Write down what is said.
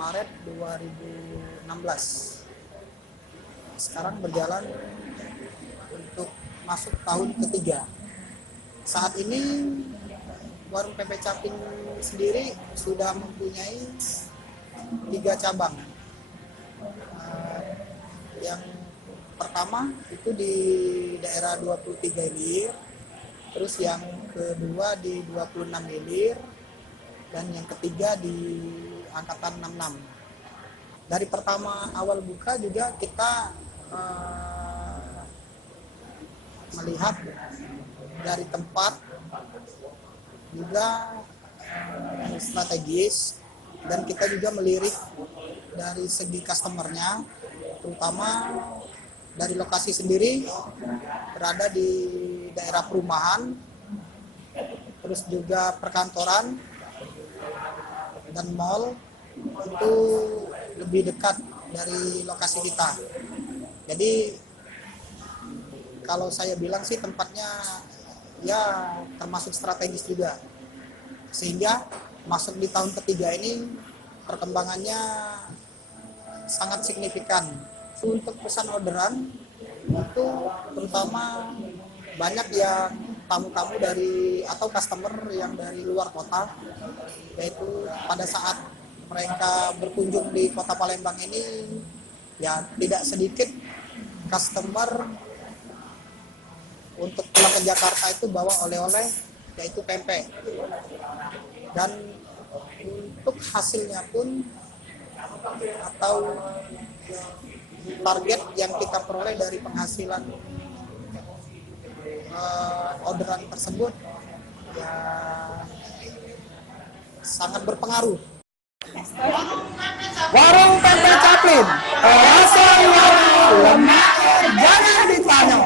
Maret 2016. Sekarang berjalan untuk masuk tahun ketiga. Saat ini warung Pempek Capling sendiri sudah mempunyai 3 cabang. Yang pertama itu di daerah 23 Ilir, terus yang kedua di 26 Ilir, dan yang ketiga di angkatan 66. Dari pertama awal buka juga kita melihat dari tempat juga strategis, dan kita juga melirik dari segi customernya, terutama dari lokasi sendiri berada di daerah perumahan, terus juga perkantoran dan mall, itu lebih dekat dari lokasi kita. Jadi kalau saya bilang sih tempatnya ya termasuk strategis juga, sehingga masuk di tahun ketiga ini perkembangannya sangat signifikan. Untuk pesan orderan itu terutama banyak yang tamu-tamu dari atau customer yang dari luar kota, yaitu pada saat mereka berkunjung di kota Palembang ini ya tidak sedikit customer untuk pulang ke Jakarta itu bawa oleh-oleh, yaitu pempek. Dan untuk hasilnya pun atau target yang kita peroleh dari penghasilan orderan tersebut ya sangat berpengaruh. Warung Pempek Capling, rasa warung lemak jangan ditanya.